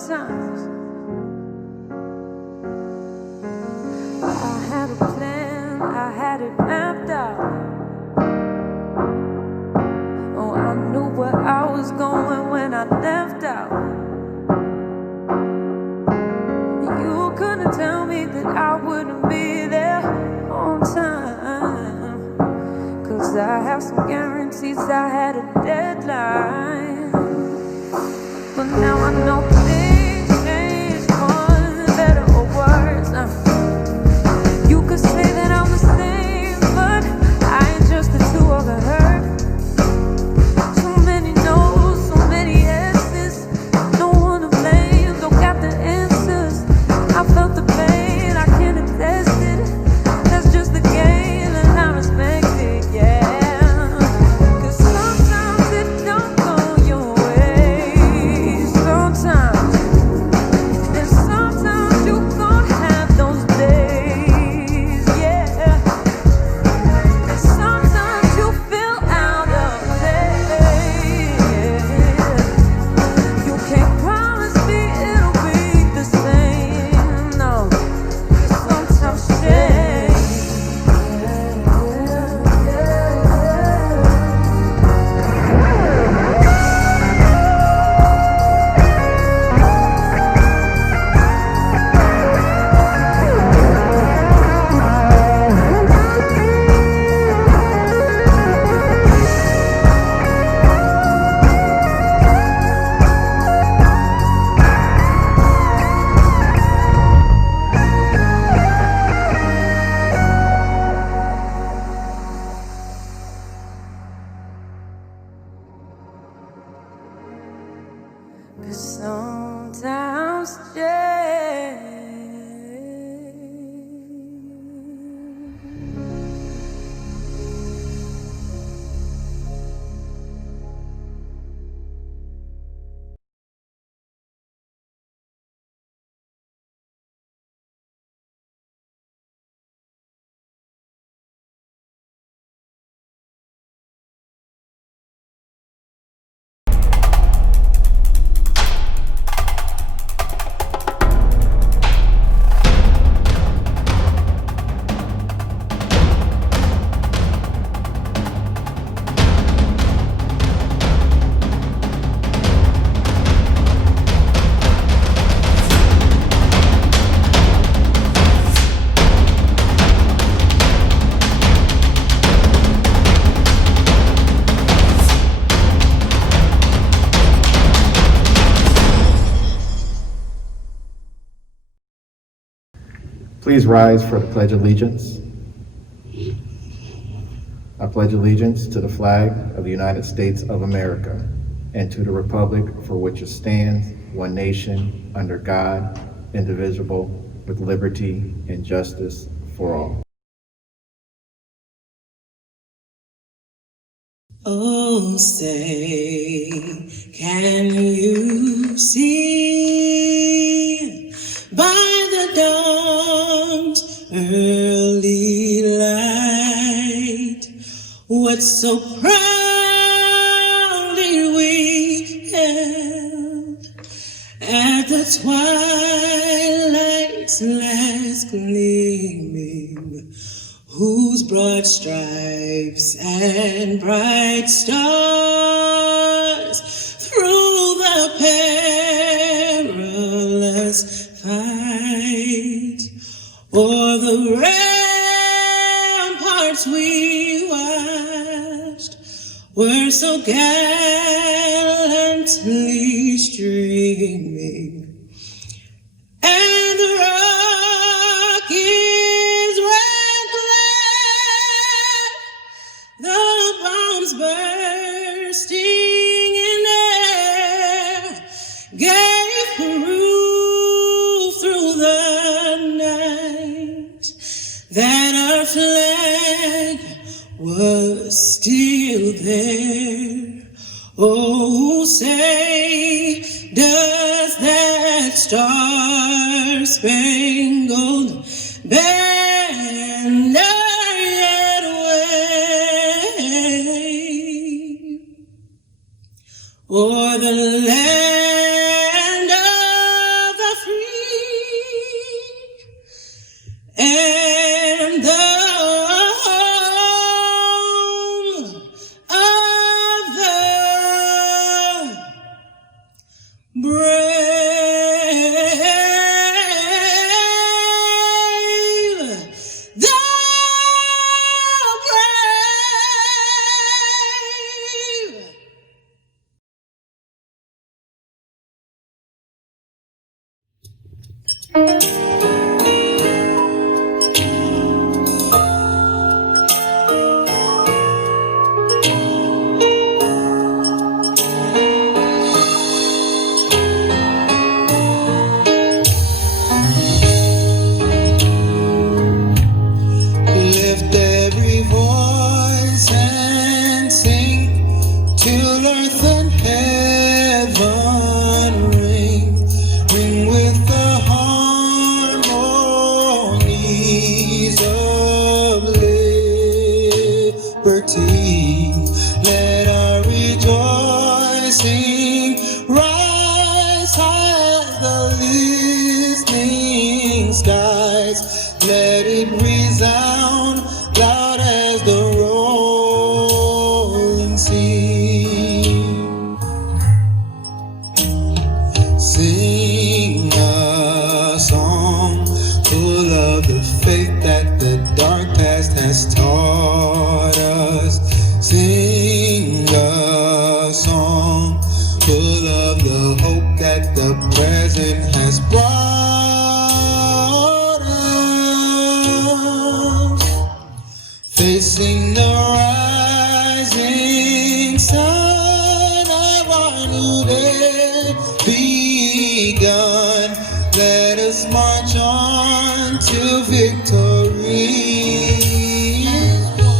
sometimes I had a plan, I had it mapped out. Oh, I knew where I was going when I left out. You couldn't tell me that I wouldn't be there on time, 'cause I have some guarantees, I had a deadline. But now I know things change for the better or worse. You could say that I'm the same, but I ain't just the two of a hurt. So many no's, so many yeses. No one to blame, don't got the answers. I felt the pain, I can't attest it. That's just the game and I respect it, yeah. 'Cause sometimes it don't go your way. Sometimes, and sometimes you gon' have those days, yeah. And sometimes you feel out of place. You can't promise me it'll be the same, no. 'Cause sometimes change. Cause sometimes change. Please rise for the Pledge of Allegiance. I pledge allegiance to the flag of the United States of America and to the republic for which it stands, one nation, under God, indivisible, with liberty and justice for all. Oh, say, can you see by the dawn's early light what so proudly we held at the twilight's last gleaming, whose broad stripes and bright stars through the perilous fight o'er the ramparts we watched were so gallantly streaming, and the rockets red glare, the bombs bursting in air, gave proof through the night that our flag was still there. Oh, say, does that star-spangled banner yet wave o'er the land of Lift every voice and sing till earth and heaven ring. Ring with the harmonies of liberty. Let our rejoicing rise high as the listening skies. Let it resound loud as the rolling sea. Sing a song full of the faith that the dark past has taught us. Sing a song full of the hope that the present has brought us. Facing the rising sun of our new day begun. Let us march on till victory is won.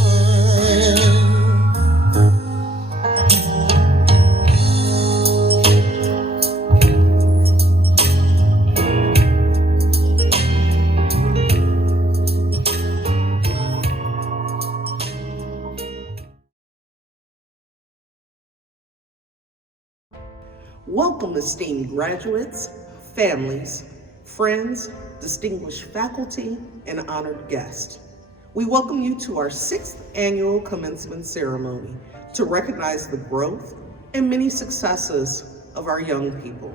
Welcome, esteemed graduates, families, friends, distinguished faculty, and honored guests. We welcome you to our 6th annual commencement ceremony to recognize the growth and many successes of our young people.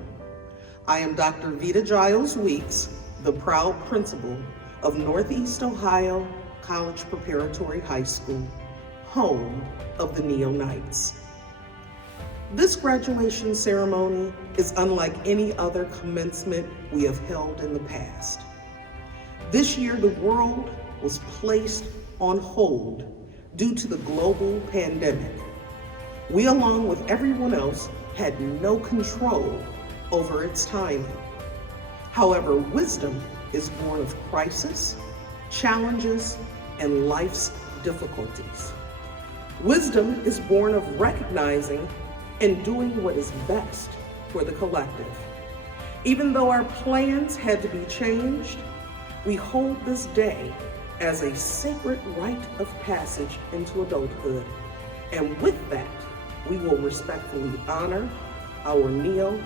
I am Dr. Vita Giles Weeks, the proud principal of Northeast Ohio College Preparatory High School, home of the Neo Knights. This graduation ceremony is unlike any other commencement we have held in the past. This year, the world was placed on hold due to the global pandemic. We, along with everyone else, had no control over its timing. However, wisdom is born of crisis, challenges, and life's difficulties. Wisdom is born of recognizing and doing what is best for the collective. Even though our plans had to be changed, we hold this day as a sacred rite of passage into adulthood. And with that, we will respectfully honor our NEO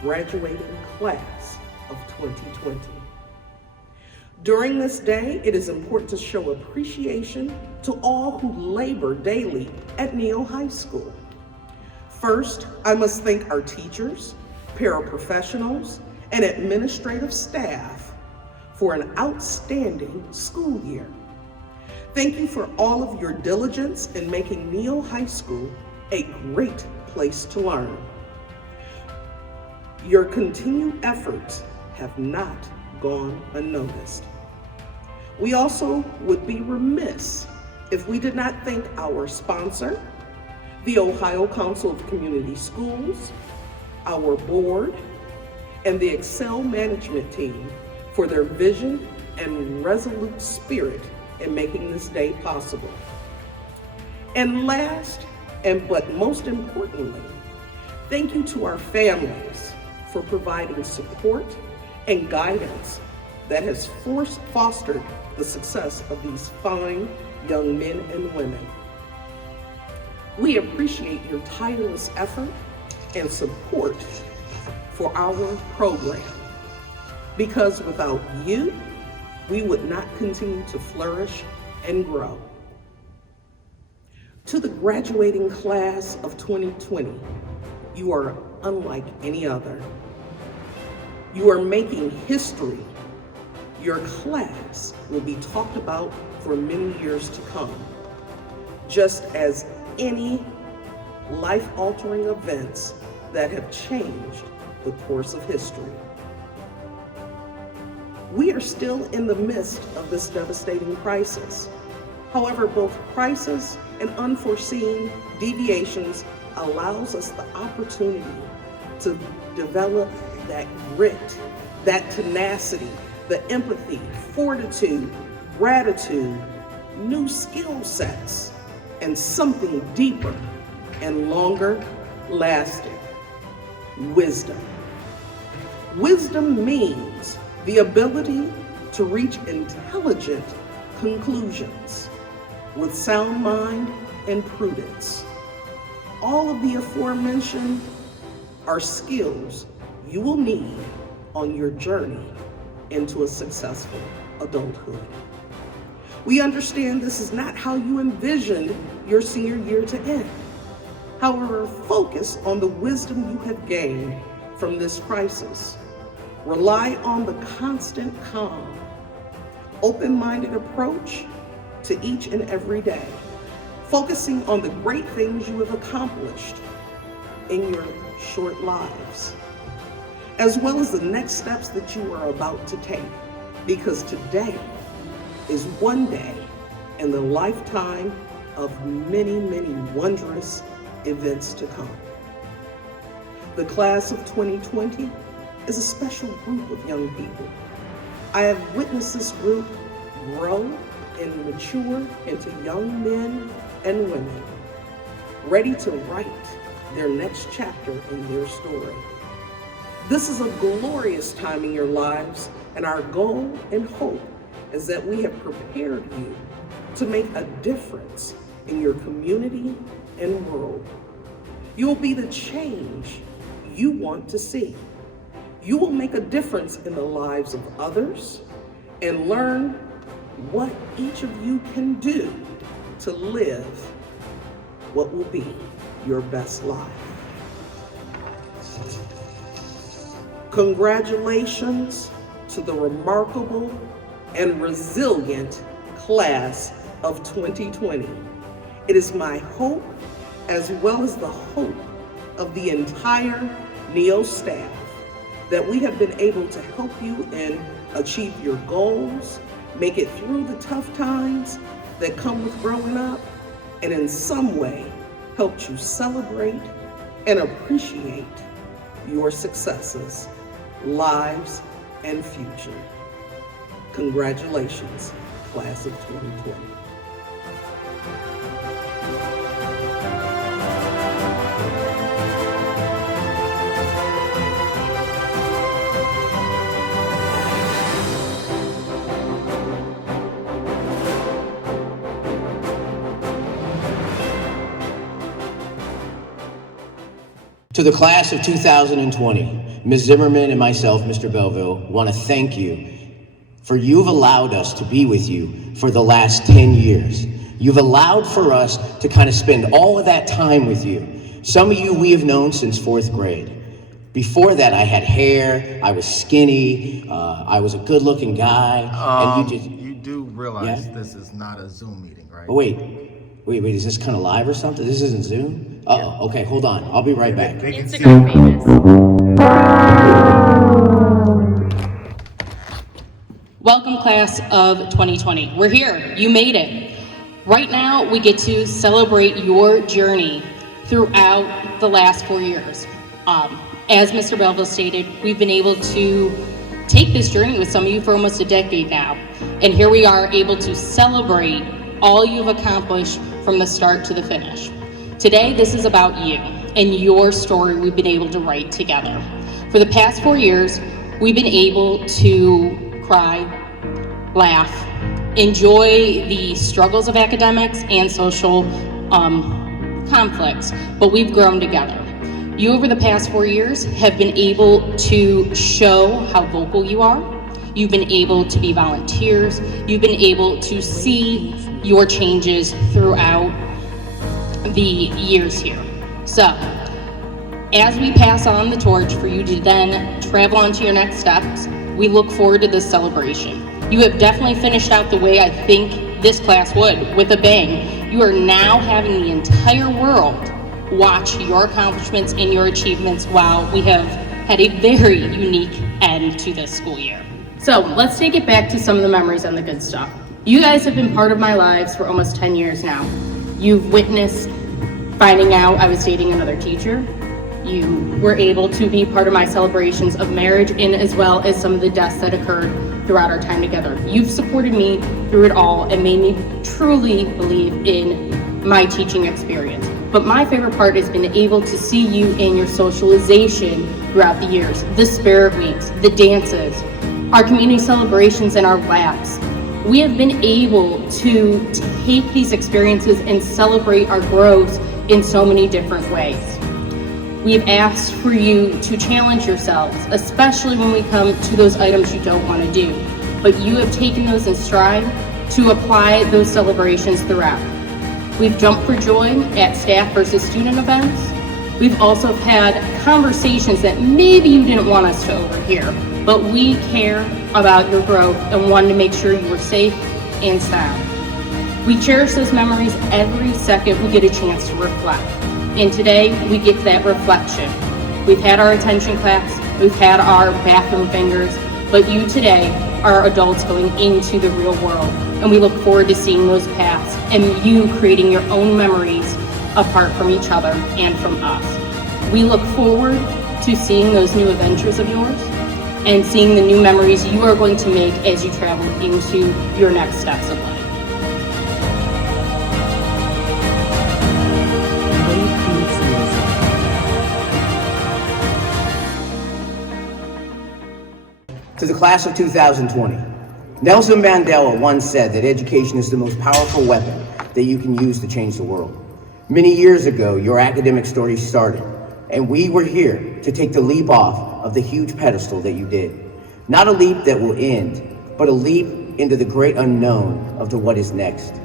graduating class of 2020. During this day, it is important to show appreciation to all who labor daily at NEO High School. First, I must thank our teachers, paraprofessionals, and administrative staff for an outstanding school year. Thank you for all of your diligence in making NEO High School a great place to learn. Your continued efforts have not gone unnoticed. We also would be remiss if we did not thank our sponsor, the Ohio Council of Community Schools, our board, and the Excel management team for their vision and resolute spirit in making this day possible. And last, but most importantly, thank you to our families for providing support and guidance that has fostered the success of these fine young men and women. We appreciate your tireless effort and support for our program, because without you, we would not continue to flourish and grow. To the graduating class of 2020, you are unlike any other. You are making history. Your class will be talked about for many years to come, just as any life-altering events that have changed the course of history. We are still in the midst of this devastating crisis. However, both crisis and unforeseen deviations allows us the opportunity to develop that grit, that tenacity, the empathy, fortitude, gratitude, new skill sets, and something deeper and longer lasting: wisdom. Wisdom means the ability to reach intelligent conclusions with sound mind and prudence. All of the aforementioned are skills you will need on your journey into a successful adulthood. We understand this is not how you envisioned your senior year to end. However, focus on the wisdom you have gained from this crisis. Rely on the constant calm, open-minded approach to each and every day, focusing on the great things you have accomplished in your short lives, as well as the next steps that you are about to take, because today is one day in the lifetime of many, many wondrous events to come. The class of 2020 is a special group of young people. I have witnessed this group grow and mature into young men and women, ready to write their next chapter in their story. This is a glorious time in your lives, and our goal and hope is that we have prepared you to make a difference in your community and world. You will be the change you want to see. You will make a difference in the lives of others and learn what each of you can do to live what will be your best life. Congratulations to the remarkable and resilient class of 2020. It is my hope, as well as the hope of the entire NEO staff, that we have been able to help you and achieve your goals, make it through the tough times that come with growing up, and in some way helped you celebrate and appreciate your successes, lives, and future. Congratulations, class of 2020. To the class of 2020, Ms. Zimmerman and myself, Mr. Belleville, want to thank you for you've allowed us to be with you for the last 10 years. You've allowed for us to kind of spend all of that time with you. Some of you we have known since 4th grade. Before that, I had hair, I was skinny, I was a good-looking guy, and You do realize Yeah? this is not a Zoom meeting, right? Oh, wait, is this kind of live or something? This isn't Zoom? Uh-oh, okay, hold on, I'll be right back. They can see Instagram famous. Welcome, class of 2020. We're here. You made it. Right now, we get to celebrate your journey throughout the last 4 years. As Mr. Belleville stated, we've been able to take this journey with some of you for almost a decade now. And here we are able to celebrate all you've accomplished from the start to the finish. Today, this is about you and your story we've been able to write together. For the past 4 years, we've been able to cry, laugh, enjoy the struggles of academics and social conflicts, but we've grown together. You, over the past 4 years, have been able to show how vocal you are. You've been able to be volunteers. You've been able to see your changes throughout the years here. So, as we pass on the torch for you to then travel on to your next steps, we look forward to this celebration. You have definitely finished out the way I think this class would, with a bang. You are now having the entire world watch your accomplishments and your achievements while we have had a very unique end to this school year. So let's take it back to some of the memories and the good stuff. You guys have been part of my lives for almost 10 years now. You've witnessed finding out I was dating another teacher. You were able to be part of my celebrations of marriage, and as well as some of the deaths that occurred throughout our time together. You've supported me through it all and made me truly believe in my teaching experience. But my favorite part has been able to see you in your socialization throughout the years, the spirit weeks, the dances, our community celebrations, and our labs. We have been able to take these experiences and celebrate our growth in so many different ways. We have asked for you to challenge yourselves, especially when we come to those items you don't want to do. But you have taken those in stride to apply those celebrations throughout. We've jumped for joy at staff versus student events. We've also had conversations that maybe you didn't want us to overhear, but we care about your growth and wanted to make sure you were safe and sound. We cherish those memories every second we get a chance to reflect. And today, we get that reflection. We've had our attention claps, we've had our bathroom fingers, but you today are adults going into the real world. And we look forward to seeing those paths and you creating your own memories apart from each other and from us. We look forward to seeing those new adventures of yours and seeing the new memories you are going to make as you travel into your next steps of life. To the class of 2020, Nelson Mandela once said that education is the most powerful weapon that you can use to change the world. Many years ago, your academic story started, and we were here to take the leap off of the huge pedestal that you did. Not a leap that will end, but a leap into the great unknown of what is next.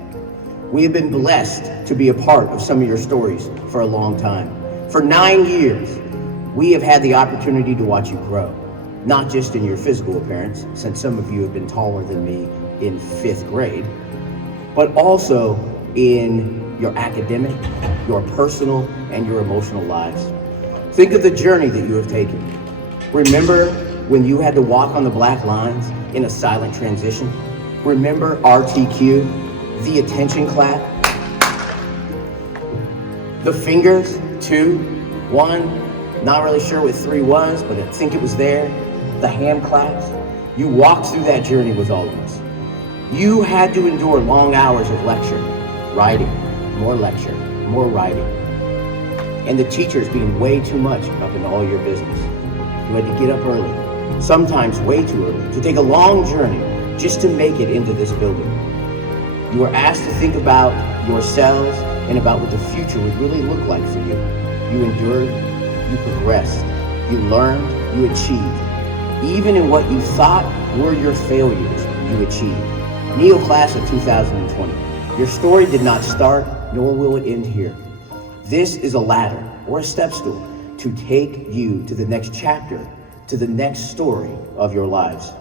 We have been blessed to be a part of some of your stories for a long time. For 9 years, we have had the opportunity to watch you grow. Not just in your physical appearance, since some of you have been taller than me in 5th grade, but also in your academic, your personal, and your emotional lives. Think of the journey that you have taken. Remember when you had to walk on the black lines in a silent transition? Remember RTQ, the attention clap, the fingers, 2, 1, not really sure what 3 was, but I think it was there. The hand claps. You walked through that journey with all of us. You had to endure long hours of lecture, writing, more lecture, more writing, and the teachers being way too much up in all your business. You had to get up early, sometimes way too early, to take a long journey just to make it into this building. You were asked to think about yourselves and about what the future would really look like for you. You endured, you progressed, you learned, you achieved. Even in what you thought were your failures, you achieved. Neo Class of 2020, your story did not start, nor will it end here. This is a ladder or a step stool to take you to the next chapter, to the next story of your lives.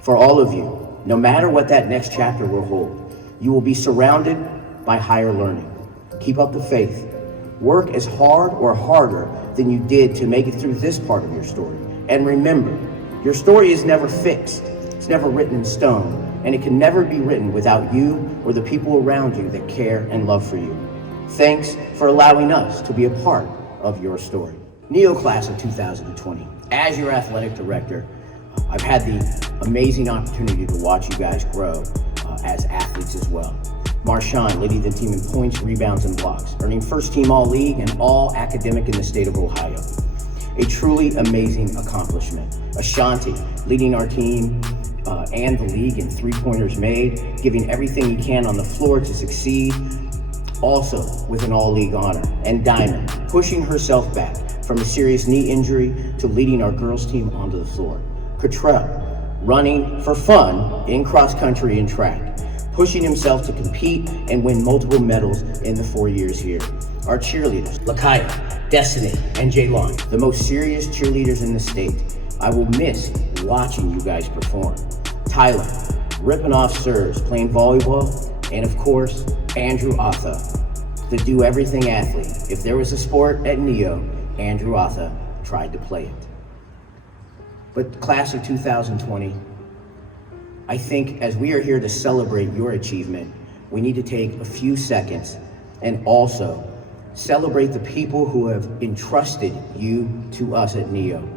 For all of you, no matter what that next chapter will hold, you will be surrounded by higher learning. Keep up the faith. Work as hard or harder than you did to make it through this part of your story. And remember, your story is never fixed. It's never written in stone, and it can never be written without you or the people around you that care and love for you. Thanks for allowing us to be a part of your story. Neo Class of 2020, as your athletic director, I've had the amazing opportunity to watch you guys grow as athletes as well. Marshawn leading the team in points, rebounds, and blocks, earning first team all-league and all-academic in the state of Ohio. A truly amazing accomplishment. Ashanti leading our team and the league in three-pointers made, giving everything he can on the floor to succeed, also with an all-league honor. And Diamond pushing herself back from a serious knee injury to leading our girls team onto the floor. Cottrell running for fun in cross-country and track, pushing himself to compete and win multiple medals in the 4 years here. Our cheerleaders, Lakaya, Destiny, and Jaylon, the most serious cheerleaders in the state. I will miss watching you guys perform. Tyler, ripping off serves, playing volleyball, and of course, Andrew Atha, the do-everything athlete. If there was a sport at Neo, Andrew Atha tried to play it. But class of 2020, I think as we are here to celebrate your achievement, we need to take a few seconds and also celebrate the people who have entrusted you to us at NEO.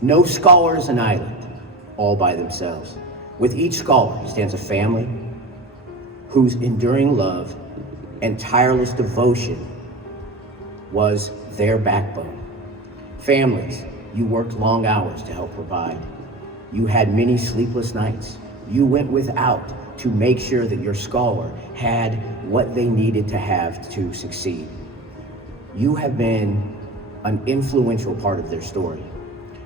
No scholar is an island all by themselves. With each scholar stands a family whose enduring love and tireless devotion was their backbone. Families, you worked long hours to help provide. You had many sleepless nights. You went without to make sure that your scholar had what they needed to have to succeed. You have been an influential part of their story.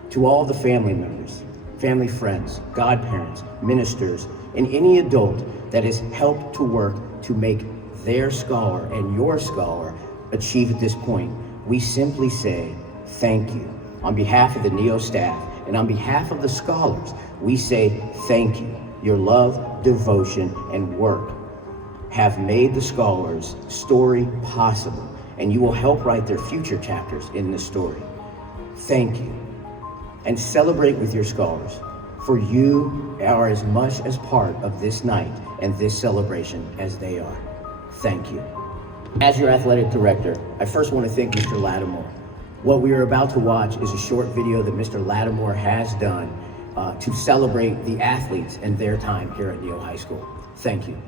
To all the family members, family friends, godparents, ministers, and any adult that has helped to work to make their scholar and your scholar achieve at this point, we simply say thank you. On behalf of the NEO staff and on behalf of the scholars, we say thank you. Your love, devotion, and work have made the scholars' story possible, and you will help write their future chapters in this story. Thank you. And celebrate with your scholars, for you are as much as part of this night and this celebration as they are. Thank you. As your athletic director, I first want to thank Mr. Lattimore. What we are about to watch is a short video that Mr. Lattimore has done to celebrate the athletes and their time here at NEO High School. Thank you.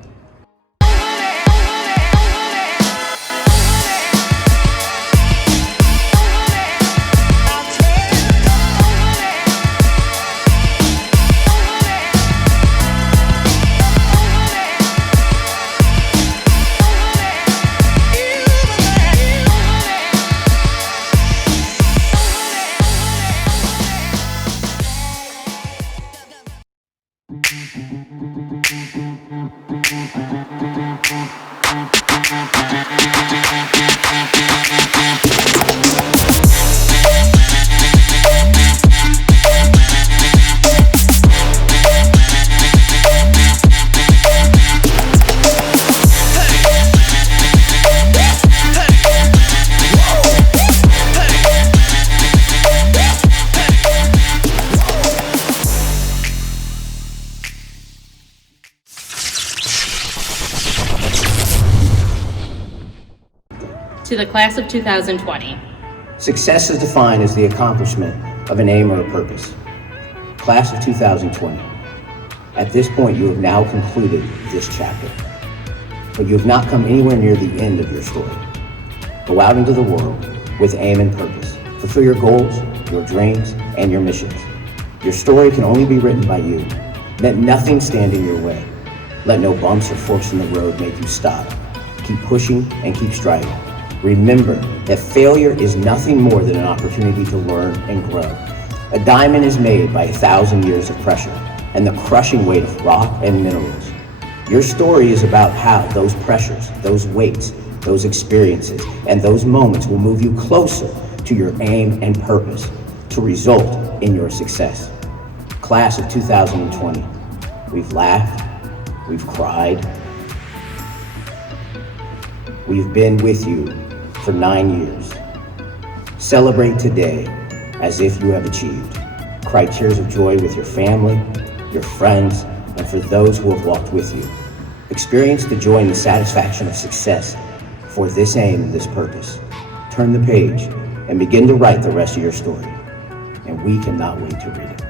To the class of 2020. Success is defined as the accomplishment of an aim or a purpose. Class of 2020. At this point, you have now concluded this chapter, but you have not come anywhere near the end of your story. Go out into the world with aim and purpose. Fulfill your goals, your dreams, and your missions. Your story can only be written by you. Let nothing stand in your way. Let no bumps or forks in the road make you stop. Keep pushing and keep striving. Remember that failure is nothing more than an opportunity to learn and grow. A diamond is made by 1,000 years of pressure and the crushing weight of rock and minerals. Your story is about how those pressures, those weights, those experiences, and those moments will move you closer to your aim and purpose to result in your success. Class of 2020, we've laughed, we've cried, we've been with you for 9 years. Celebrate today as if you have achieved. Cry tears of joy with your family, your friends, and for those who have walked with you. Experience the joy and the satisfaction of success for this aim and this purpose. Turn the page and begin to write the rest of your story. And we cannot wait to read it.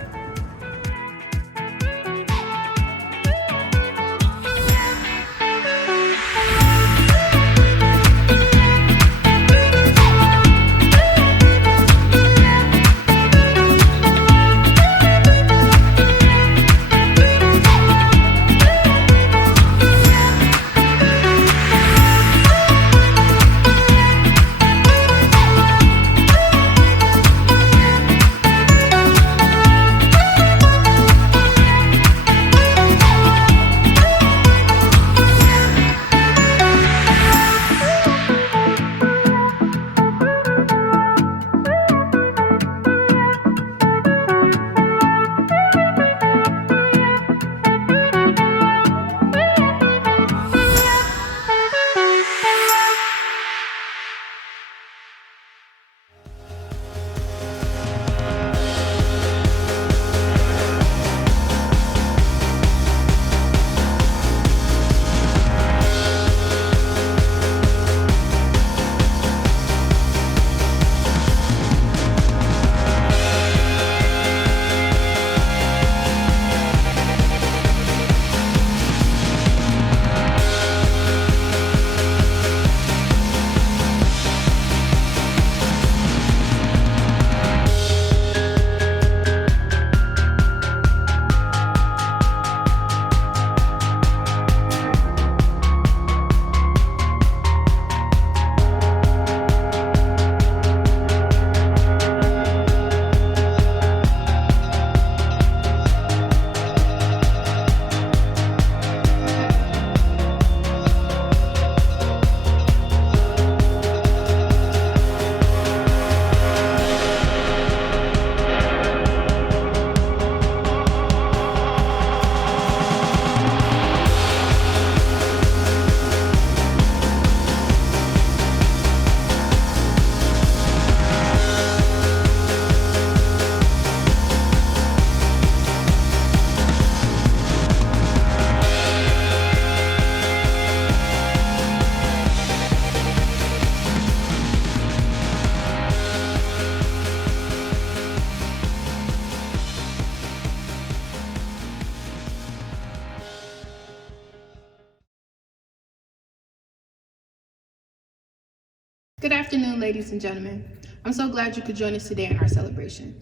Good afternoon, ladies and gentlemen. I'm so glad you could join us today in our celebration.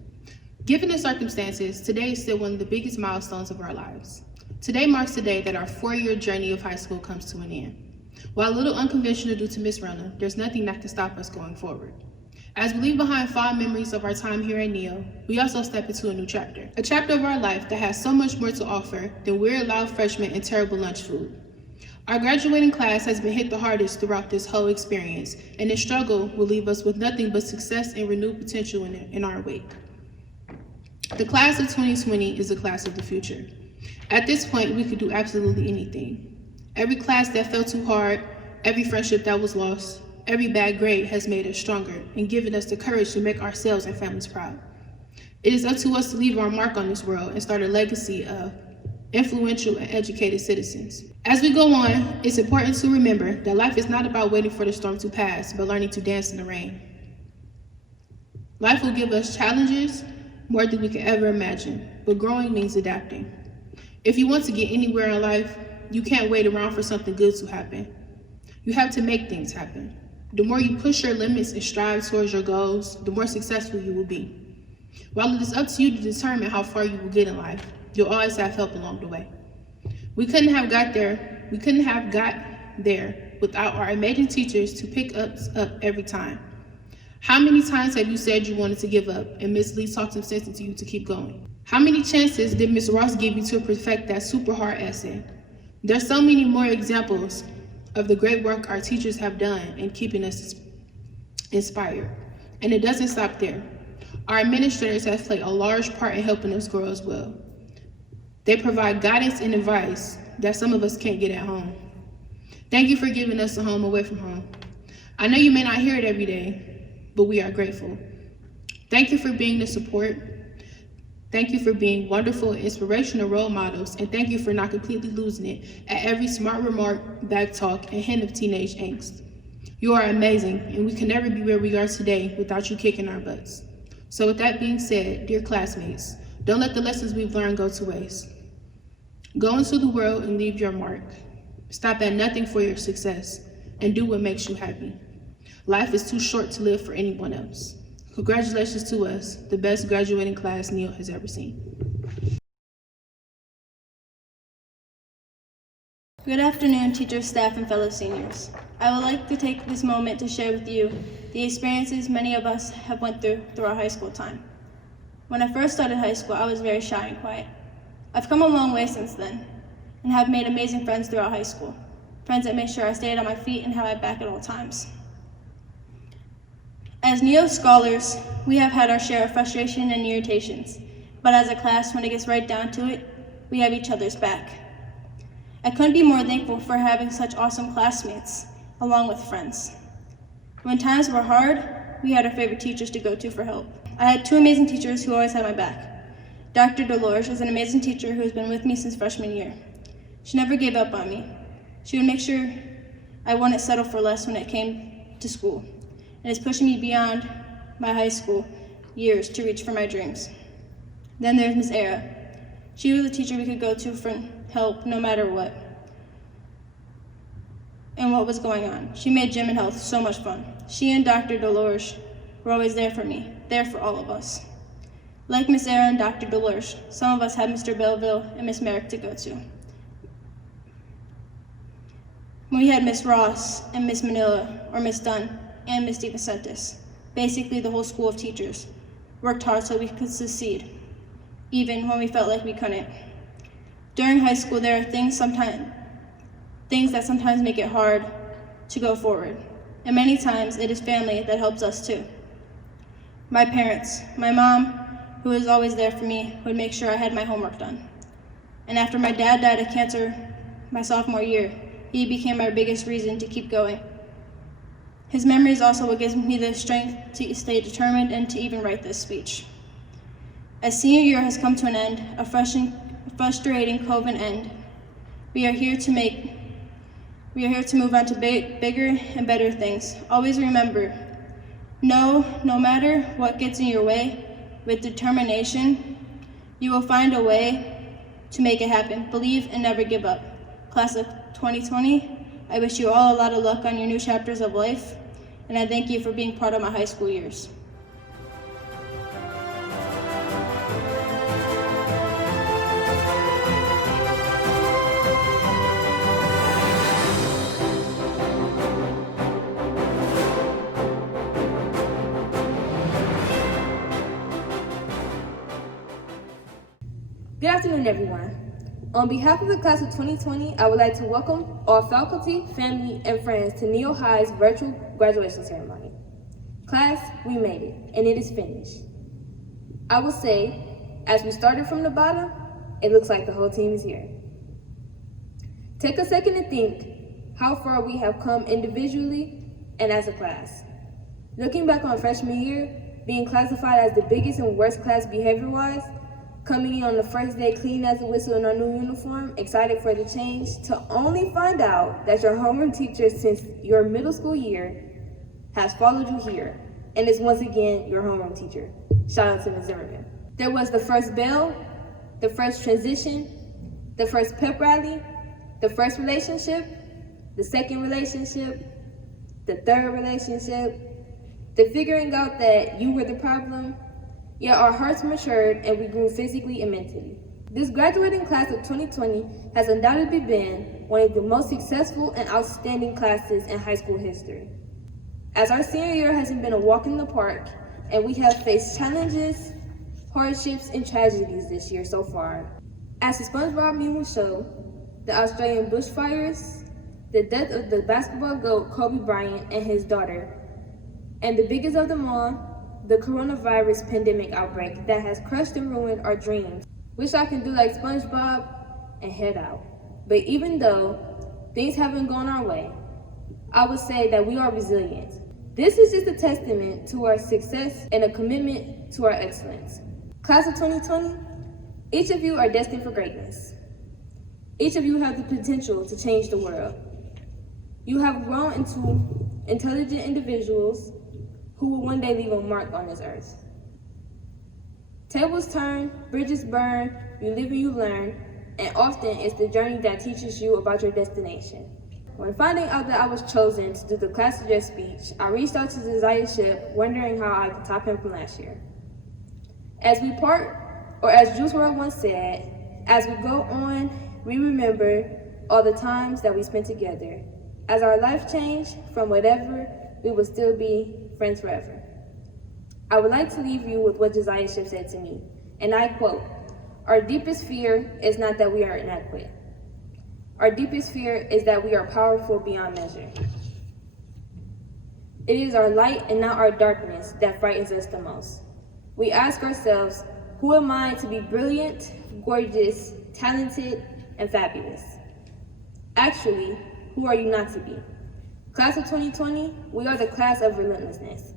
Given the circumstances, today is still one of the biggest milestones of our lives. Today marks the day that our 4-year journey of high school comes to an end. While a little unconventional due to Miss Rona, there's nothing that can stop us going forward. As we leave behind fond memories of our time here at NEO, we also step into a new chapter. A chapter of our life that has so much more to offer than weird, loud freshmen and terrible lunch food. Our graduating class has been hit the hardest throughout this whole experience, and this struggle will leave us with nothing but success and renewed potential in our wake. The class of 2020 is the class of the future. At this point, we could do absolutely anything. Every class that fell too hard, every friendship that was lost, every bad grade has made us stronger and given us the courage to make ourselves and families proud. It is up to us to leave our mark on this world and start a legacy of influential and educated citizens. As we go on, it's important to remember that life is not about waiting for the storm to pass, but learning to dance in the rain. Life will give us challenges, more than we could ever imagine, but growing means adapting. If you want to get anywhere in life, you can't wait around for something good to happen. You have to make things happen. The more you push your limits and strive towards your goals, the more successful you will be. While it is up to you to determine how far you will get in life, you'll always have help along the way. We couldn't have got there without our amazing teachers to pick us up every time. How many times have you said you wanted to give up and Miss Lee talked some sense into you to keep going? How many chances did Miss Ross give you to perfect that super hard essay? There's so many more examples of the great work our teachers have done in keeping us inspired. And it doesn't stop there. Our administrators have played a large part in helping us grow as well. They provide guidance and advice that some of us can't get at home. Thank you for giving us a home away from home. I know you may not hear it every day, but we are grateful. Thank you for being the support. Thank you for being wonderful, inspirational role models, and thank you for not completely losing it at every smart remark, back talk, and hint of teenage angst. You are amazing, and we can never be where we are today without you kicking our butts. So with that being said, dear classmates, don't let the lessons we've learned go to waste. Go into the world and leave your mark. Stop at nothing for your success, and do what makes you happy. Life is too short to live for anyone else. Congratulations to us, the best graduating class NEO has ever seen. Good afternoon, teachers, staff, and fellow seniors. I would like to take this moment to share with you the experiences many of us have went through our high school time. When I first started high school, I was very shy and quiet. I've come a long way since then, and have made amazing friends throughout high school. Friends that make sure I stayed on my feet and have my back at all times. As NEO scholars, we have had our share of frustration and irritations, but as a class, when it gets right down to it, we have each other's back. I couldn't be more thankful for having such awesome classmates, along with friends. When times were hard, we had our favorite teachers to go to for help. I had 2 amazing teachers who always had my back. Dr. Dolores is an amazing teacher who has been with me since freshman year. She never gave up on me. She would make sure I wouldn't settle for less when it came to school, and it's pushing me beyond my high school years to reach for my dreams. Then there's Miss Era. She was a teacher we could go to for help no matter what and what was going on. She made gym and health so much fun. She and Dr. Dolores were always there for me, there for all of us. Like Miss Era and Dr. Dolores, some of us had Mr. Belleville and Miss Merrick to go to. We had Miss Ross and Miss Manila, or Miss Dunn, and Miss DeVincentis. Basically, the whole school of teachers worked hard so we could succeed, even when we felt like we couldn't. During high school, there are things that sometimes make it hard to go forward, and many times it is family that helps us too. My parents, my mom, who was always there for me, would make sure I had my homework done. And after my dad died of cancer my sophomore year, he became our biggest reason to keep going. His memory is also what gives me the strength to stay determined and to even write this speech. As senior year has come to an end, a frustrating COVID end, we are here to move on to bigger and better things. Always remember, no matter what gets in your way, with determination, you will find a way to make it happen. Believe and never give up. Class of 2020, I wish you all a lot of luck on your new chapters of life, and I thank you for being part of my high school years. Good afternoon, everyone. On behalf of the class of 2020, I would like to welcome all faculty, family, and friends to Neo High's virtual graduation ceremony. Class, we made it, and it is finished. I will say, as we started from the bottom, it looks like the whole team is here. Take a second to think how far we have come individually and as a class. Looking back on freshman year, being classified as the biggest and worst class behavior-wise, coming in on the first day clean as a whistle in our new uniform, excited for the change, to only find out that your homeroom teacher since your middle school year has followed you here and is once again your homeroom teacher. Shout out to Ms. Zimmerman. There was the first bell, the first transition, the first pep rally, the first relationship, the second relationship, the third relationship, the figuring out that you were the problem. Yet our hearts matured and we grew physically and mentally. This graduating class of 2020 has undoubtedly been one of the most successful and outstanding classes in high school history. As our senior year hasn't been a walk in the park, and we have faced challenges, hardships, and tragedies this year so far. As the SpongeBob meme will show, the Australian bushfires, the death of the basketball GOAT Kobe Bryant and his daughter, and the biggest of them all, the coronavirus pandemic outbreak that has crushed and ruined our dreams. Wish I could do like SpongeBob and head out. But even though things haven't gone our way, I would say that we are resilient. This is just a testament to our success and a commitment to our excellence. Class of 2020, each of you are destined for greatness. Each of you have the potential to change the world. You have grown into intelligent individuals who will one day leave a mark on this earth. Tables turn, bridges burn, you live and you learn, and often it's the journey that teaches you about your destination. When finding out that I was chosen to do the class address speech, I reached out to Desire Ship, wondering how I could top him from last year. As we part, or as Juice WRLD once said, as we go on, we remember all the times that we spent together. As our life changed from whatever, we will still be friends forever. I would like to leave you with what Josiah Ship said to me, and I quote, "Our deepest fear is not that we are inadequate. Our deepest fear is that we are powerful beyond measure. It is our light and not our darkness that frightens us the most. We ask ourselves, who am I to be brilliant, gorgeous, talented, and fabulous? Actually, who are you not to be? Class of 2020, we are the class of relentlessness.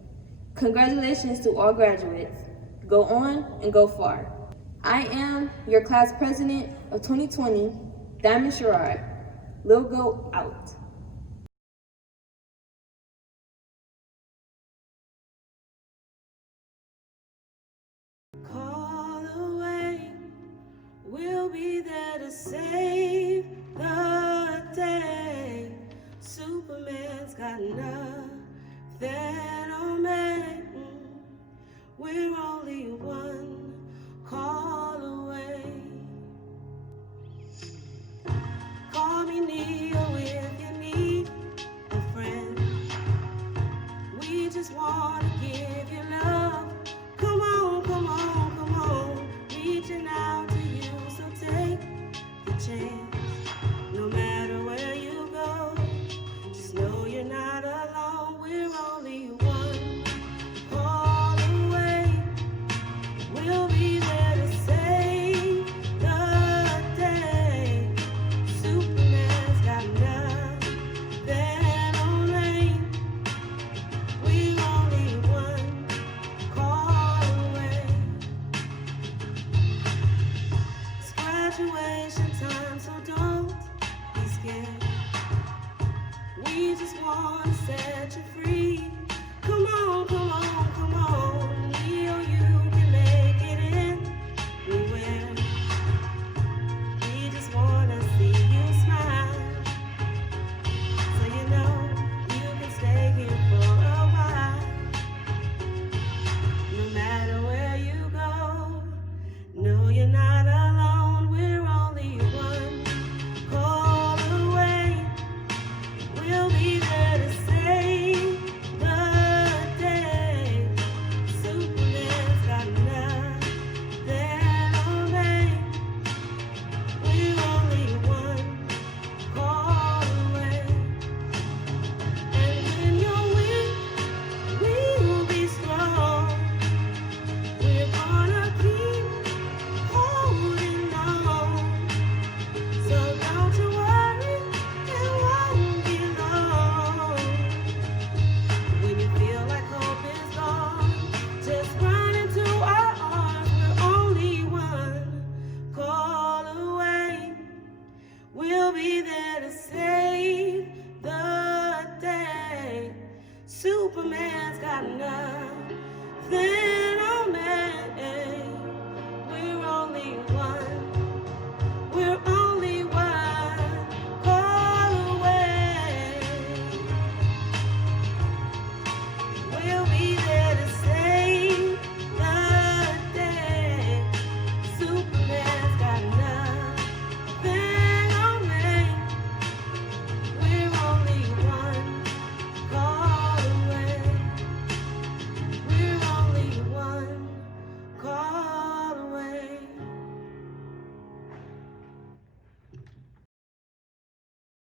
Congratulations to all graduates. Go on and go far. I am your class president of 2020, Diamond Sherrod. Lil Goat out." Call away, we'll be there to save the day. Superman's got nothing on me. We're only one call away. Call me Neo if you need a friend. We just want to give you love. Come on, come on, come on. Reaching out to you, so take the chance. No matter where you go, just know you're not alone. We're only one call away. We'll be there to save the day. Superman's got nothing on me. We're only one call away. It's graduation time, so don't be scared. We just want to set you free. Come on, come on, come on. Neo, you can make it anywhere. We just want to see you smile, so you know you can stay here for a while.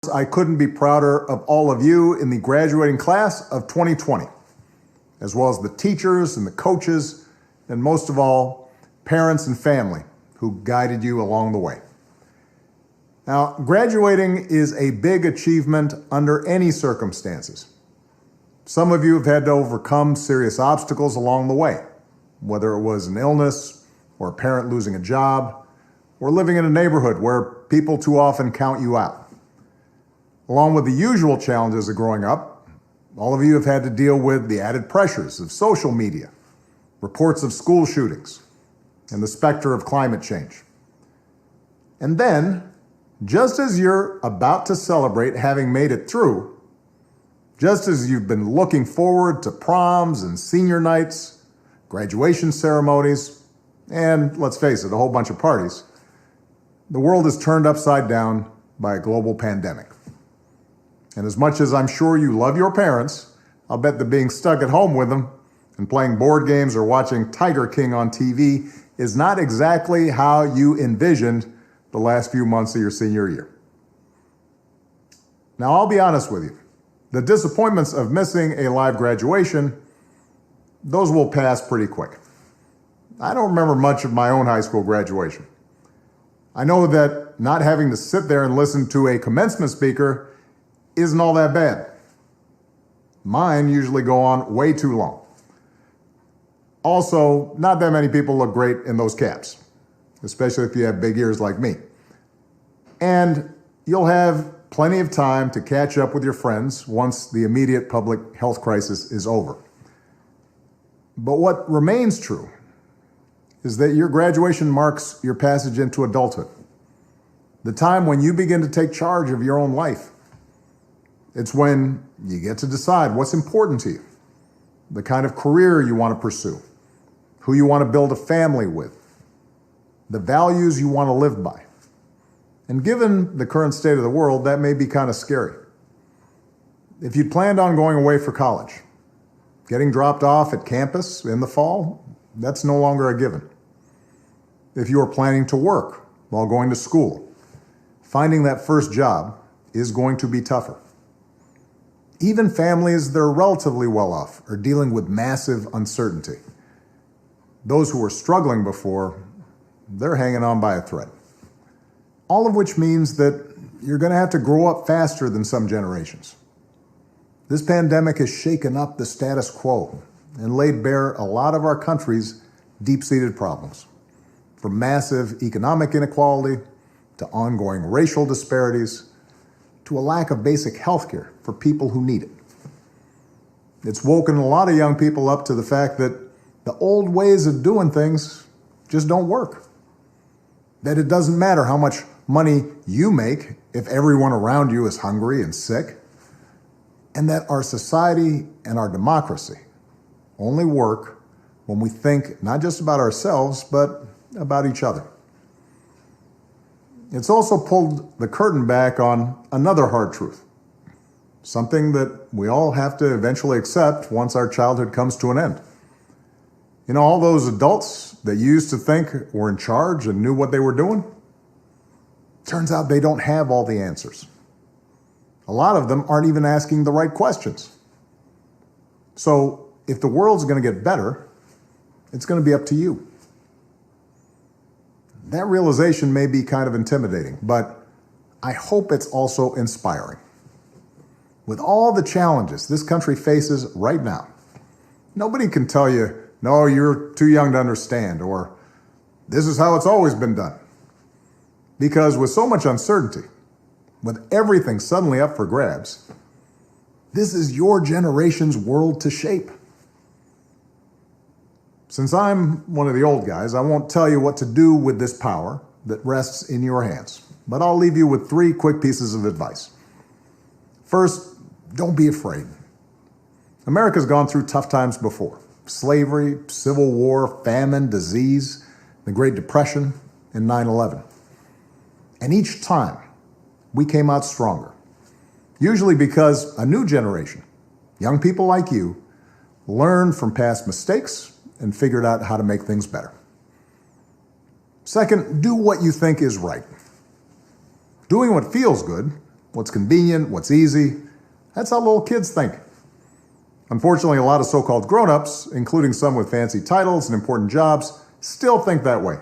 I couldn't be prouder of all of you in the graduating class of 2020, as well as the teachers and the coaches, and most of all, parents and family who guided you along the way. Now, graduating is a big achievement under any circumstances. Some of you have had to overcome serious obstacles along the way, whether it was an illness or a parent losing a job, or living in a neighborhood where people too often count you out. Along with the usual challenges of growing up, all of you have had to deal with the added pressures of social media, reports of school shootings, and the specter of climate change. And then, just as you're about to celebrate having made it through, just as you've been looking forward to proms and senior nights, graduation ceremonies, and let's face it, a whole bunch of parties, the world is turned upside down by a global pandemic. And as much as I'm sure you love your parents, I'll bet that being stuck at home with them and playing board games or watching Tiger King on TV is not exactly how you envisioned the last few months of your senior year. Now, I'll be honest with you. The disappointments of missing a live graduation, those will pass pretty quick. I don't remember much of my own high school graduation. I know that not having to sit there and listen to a commencement speaker isn't all that bad. Mine usually go on way too long. Also, not that many people look great in those caps, especially if you have big ears like me. And you'll have plenty of time to catch up with your friends once the immediate public health crisis is over. But what remains true is that your graduation marks your passage into adulthood, the time when you begin to take charge of your own life. It's when you get to decide what's important to you, the kind of career you want to pursue, who you want to build a family with, the values you want to live by. And given the current state of the world, that may be kind of scary. If you'd planned on going away for college, getting dropped off at campus in the fall, that's no longer a given. If you are planning to work while going to school, finding that first job is going to be tougher. Even families that are relatively well off are dealing with massive uncertainty. Those who were struggling before, they're hanging on by a thread. All of which means that you're going to have to grow up faster than some generations. This pandemic has shaken up the status quo and laid bare a lot of our country's deep-seated problems, from massive economic inequality to ongoing racial disparities to a lack of basic health care for people who need it. It's woken a lot of young people up to the fact that the old ways of doing things just don't work. That it doesn't matter how much money you make if everyone around you is hungry and sick, and that our society and our democracy only work when we think not just about ourselves, but about each other. It's also pulled the curtain back on another hard truth, something that we all have to eventually accept once our childhood comes to an end. You know, all those adults that you used to think were in charge and knew what they were doing, turns out they don't have all the answers. A lot of them aren't even asking the right questions. So if the world's going to get better, it's going to be up to you. That realization may be kind of intimidating, but I hope it's also inspiring. With all the challenges this country faces right now, nobody can tell you, no, you're too young to understand, or this is how it's always been done. Because with so much uncertainty, with everything suddenly up for grabs, this is your generation's world to shape. Since I'm one of the old guys, I won't tell you what to do with this power that rests in your hands, but I'll leave you with 3 quick pieces of advice. First, don't be afraid. America's gone through tough times before. Slavery, civil war, famine, disease, the Great Depression, and 9/11. And each time, we came out stronger. Usually because a new generation, young people like you, learned from past mistakes and figured out how to make things better. Second, do what you think is right. Doing what feels good, what's convenient, what's easy. That's how little kids think. Unfortunately, a lot of so-called grown-ups, including some with fancy titles and important jobs, still think that way,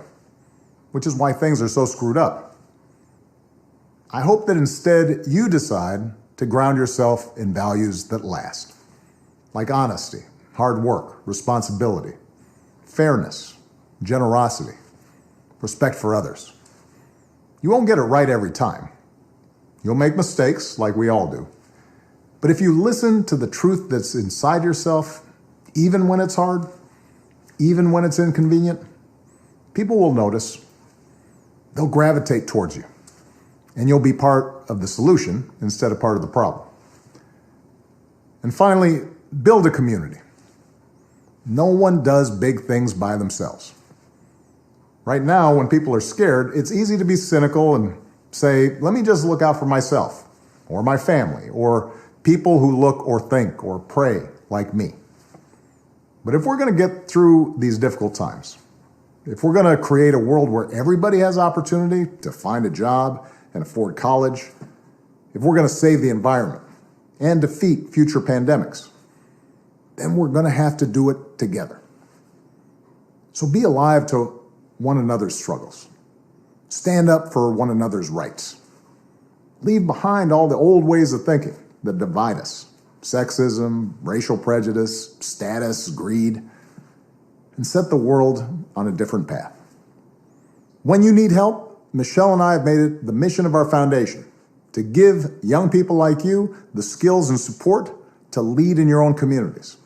which is why things are so screwed up. I hope that instead you decide to ground yourself in values that last, like honesty, hard work, responsibility, fairness, generosity, respect for others. You won't get it right every time. You'll make mistakes, like we all do. But if you listen to the truth that's inside yourself, even when it's hard, even when it's inconvenient, people will notice. They'll gravitate towards you. And you'll be part of the solution instead of part of the problem. And finally, build a community. No one does big things by themselves. Right now, when people are scared, it's easy to be cynical and say, let me just look out for myself, or my family, or people who look or think or pray like me. But if we're going to get through these difficult times, if we're going to create a world where everybody has opportunity to find a job and afford college, if we're going to save the environment and defeat future pandemics, then we're going to have to do it together. So be alive to one another's struggles. Stand up for one another's rights. Leave behind all the old ways of thinking that divide us: sexism, racial prejudice, status, greed, and set the world on a different path. When you need help, Michelle and I have made it the mission of our foundation to give young people like you the skills and support to lead in your own communities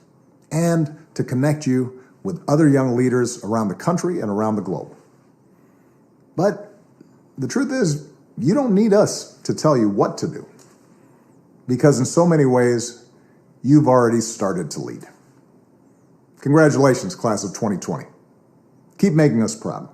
and to connect you with other young leaders around the country and around the globe. But the truth is, you don't need us to tell you what to do, because in so many ways, you've already started to lead. Congratulations, class of 2020. Keep making us proud.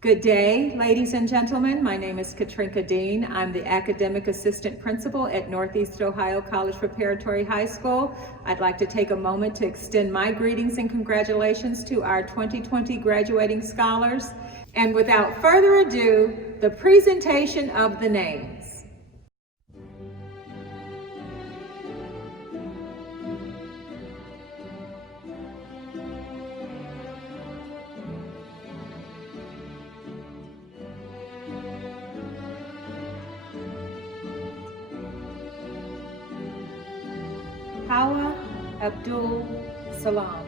Good day, ladies and gentlemen. My name is Katrinka Dean. I'm the Academic Assistant Principal at Northeast Ohio College Preparatory High School. I'd like to take a moment to extend my greetings and congratulations to our 2020 graduating scholars. And without further ado, the presentation of the names. Hawa Abdul Salam.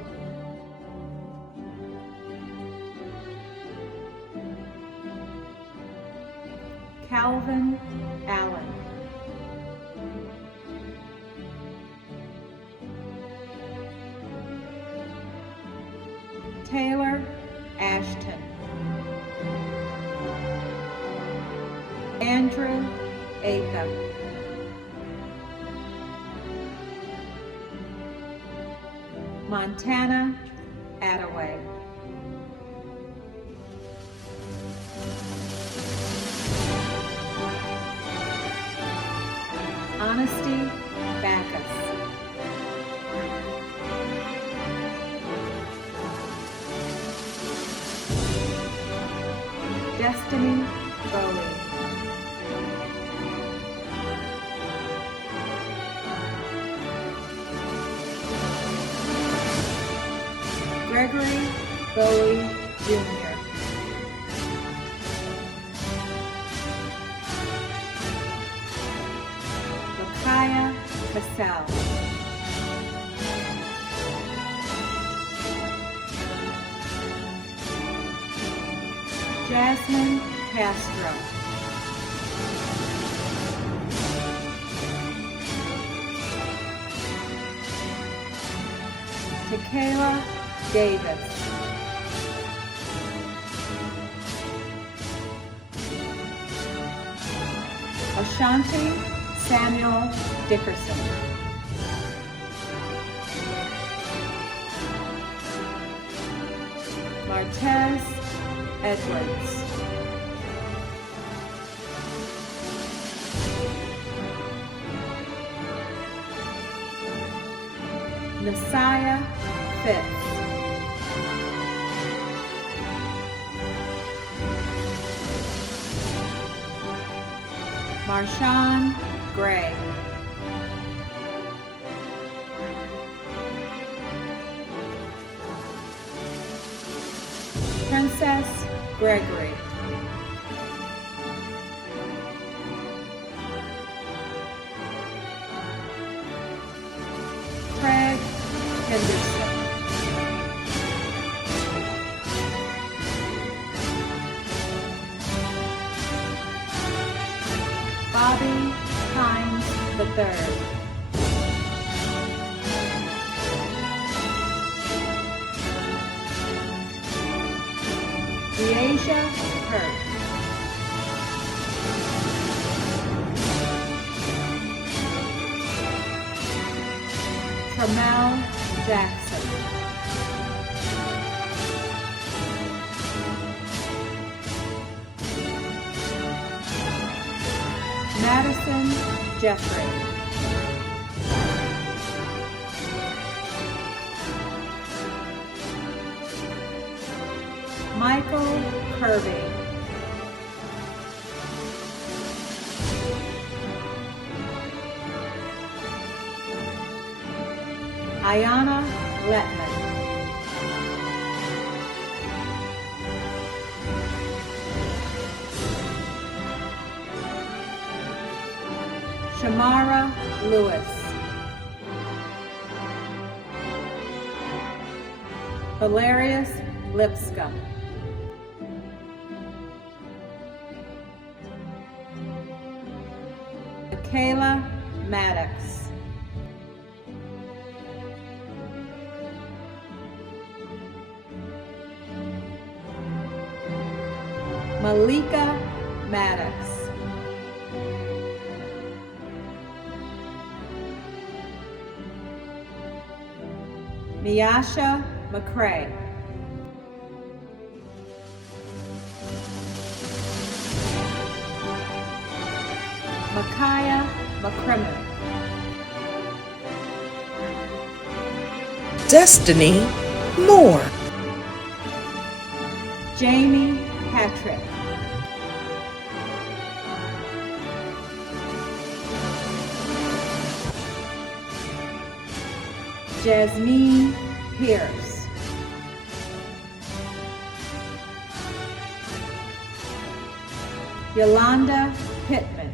Calvin Allen. Taylor Ashton. Andrew Acup. Montana Attaway. Honesty Backus. Destiny Bowley. Gregory Bowie Jr. Lakaya Cassell. Jasmine Castro. Tequila Davis. Ashanti Samuel Dickerson. Martez Edwards. Messiah Fitz. Marshawn Gray. Princess Gregory. Craig Henderson. Bobby Hines III. Deasia Hurt. Tramel Jackson. Madison Jeffrey. Michael Kirby. Ayana Letman. Shamara Lewis. Valerius Lipscomb. Michaela Maddox. Malika Maddox. Miasha McCray. Micaiah McCrimmon. Destiny Moore. Jamie Patrick. Jasmine Pierce. Yolanda Pittman.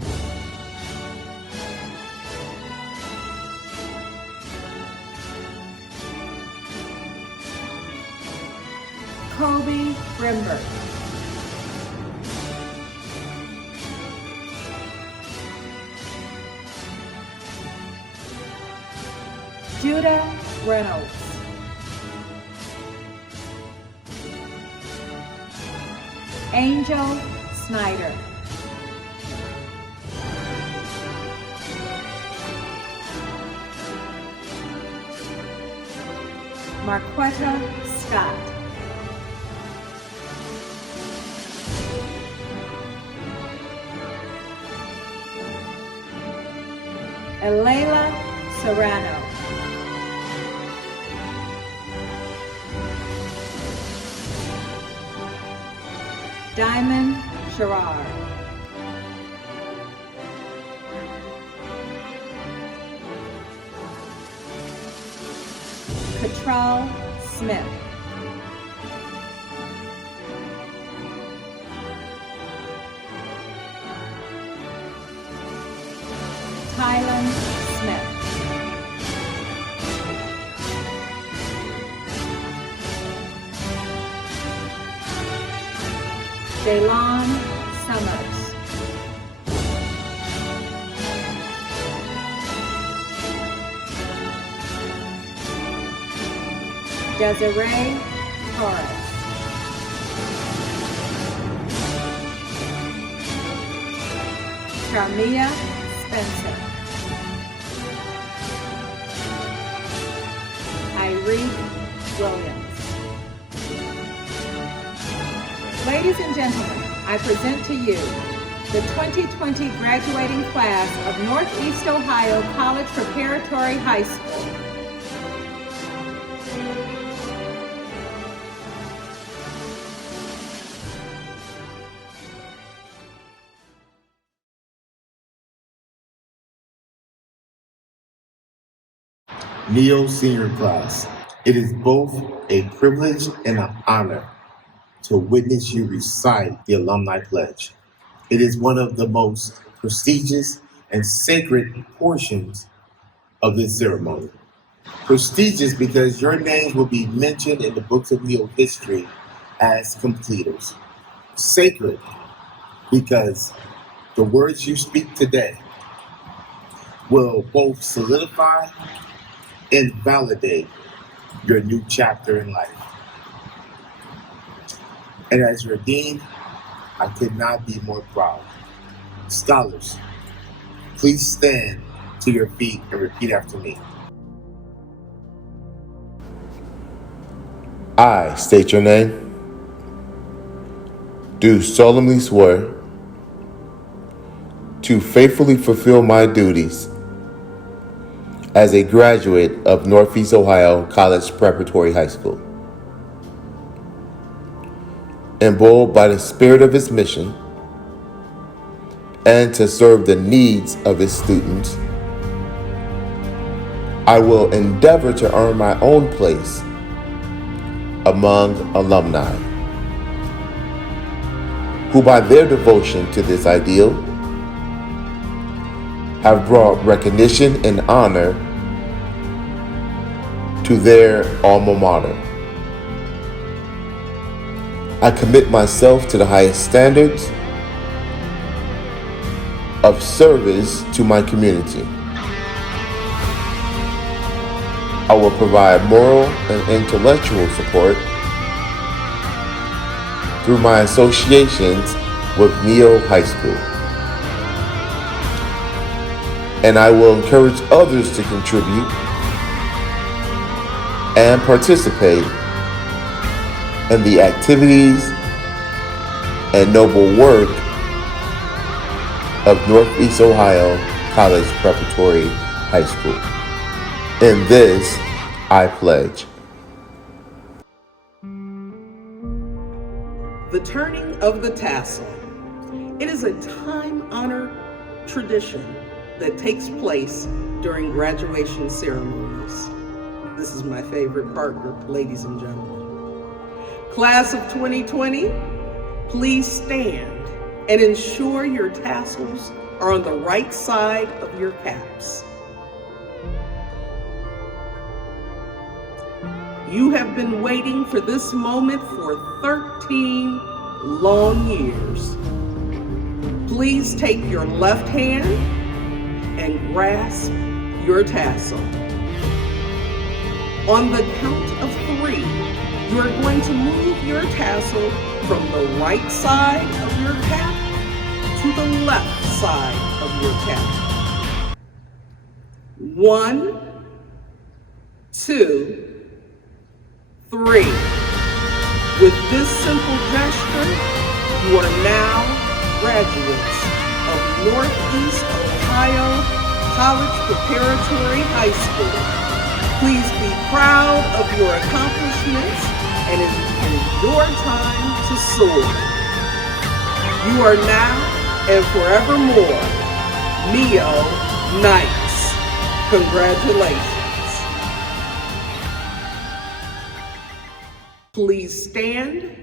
Kobe Brimberg. Judah Reynolds. Angel Snyder. Marquetta Scott. Elayla Serrano. Diamond Sherrard. Catral Smith. Tylen Smith. Jaylon Summers. Desiree Torres. Charmia Spencer. Irene Williams. Ladies and gentlemen, I present to you the 2020 graduating class of Northeast Ohio College Preparatory High School. Neo Senior Class, it is both a privilege and an honor to witness you recite the Alumni Pledge. It is one of the most prestigious and sacred portions of this ceremony. Prestigious because your names will be mentioned in the books of Neo history as completers. Sacred because the words you speak today will both solidify and validate your new chapter in life. And as your dean, I could not be more proud. Scholars, please stand to your feet and repeat after me. I state your name. Do solemnly swear to faithfully fulfill my duties as a graduate of Northeast Ohio College Preparatory High School. Emboldened by the spirit of its mission and to serve the needs of its students, I will endeavor to earn my own place among alumni who by their devotion to this ideal have brought recognition and honor to their alma mater. I commit myself to the highest standards of service to my community. I will provide moral and intellectual support through my associations with Neo High School. And I will encourage others to contribute and participate in the activities and noble work of Northeast Ohio College Preparatory High School. In this, I pledge. The turning of the tassel. It is a time-honored tradition that takes place during graduation ceremonies. This is my favorite part, ladies and gentlemen. Class of 2020, please stand and ensure your tassels are on the right side of your caps. You have been waiting for this moment for 13 long years. Please take your left hand and grasp your tassel. On the count of 3, you are going to move your tassel from the right side of your cap to the left side of your cap. 1, 2, 3. With this simple gesture, you are now graduates of Northeast Ohio College Preparatory High School. Please be proud of your accomplishments, and it is your time to soar. You are now and forevermore Neo Knights. Congratulations. Please stand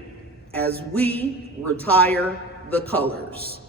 as we retire the colors.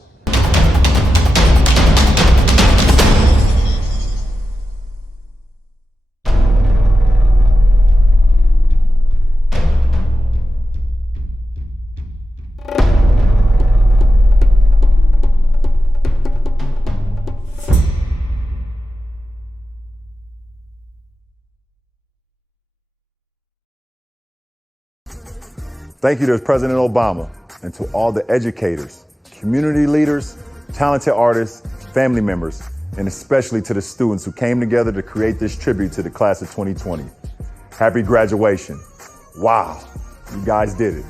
Thank you to President Obama and to all the educators, community leaders, talented artists, family members, and especially to the students who came together to create this tribute to the class of 2020. Happy graduation. Wow, you guys did it.